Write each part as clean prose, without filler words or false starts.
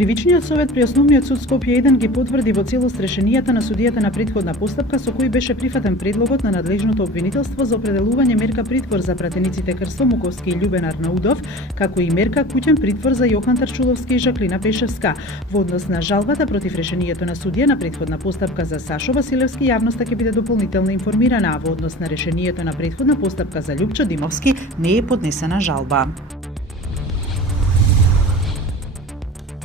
Кривичниот совет при Основниот суд Скопје 1 ги потврди во целост решенијата на судијата на претходна постапка со кои беше прифатен предлогот на надлежното обвинителство за определување мерка притвор за пратениците Крсто Муковски и Љубен Арнаудов, како и мерка куќен притвор за Јохан Тарчуловски и Жаклина Пешевска. Во однос на жалбата против решението на судија на претходна постапка за Сашо Василевски, јавноста ќе биде дополнително информирана, а во однос на решението на претходна постапка за Љупчо Димовски не е поднесена жалба.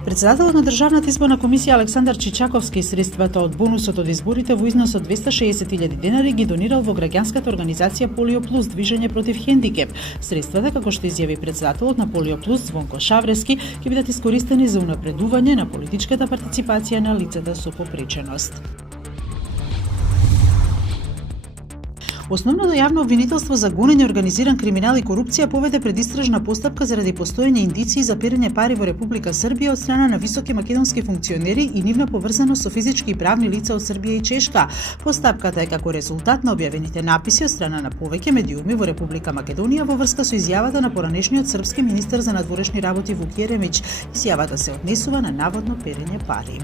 Председателот на Државната изборна комисија Александар Чичаковски средствата од бонусот од изборите во износ од 260.000 денари ги донирал во граѓанската организација Полио Плюс движење против хендикеп. Средствата, како што изјави председателот на Полио Плюс Звонко Шаврески, ќе бидат искористени за унапредување на политичката партиципација на лицата со попреченост. Основното јавно обвинителство за гонење, организиран криминал и корупција поведе предистражна постапка заради постоење индиции за перење пари во Република Србија од страна на високи македонски функционери и нивна поврзаност со физички и правни лица од Србија и Чешка. Постапката е како резултат на објавените написи од страна на повеќе медиуми во Република Македонија во врска со изјавата на поранешниот српски министер за надворешни работи Вук Јеремиќ. Изјавата се однесува на наводно перење пари.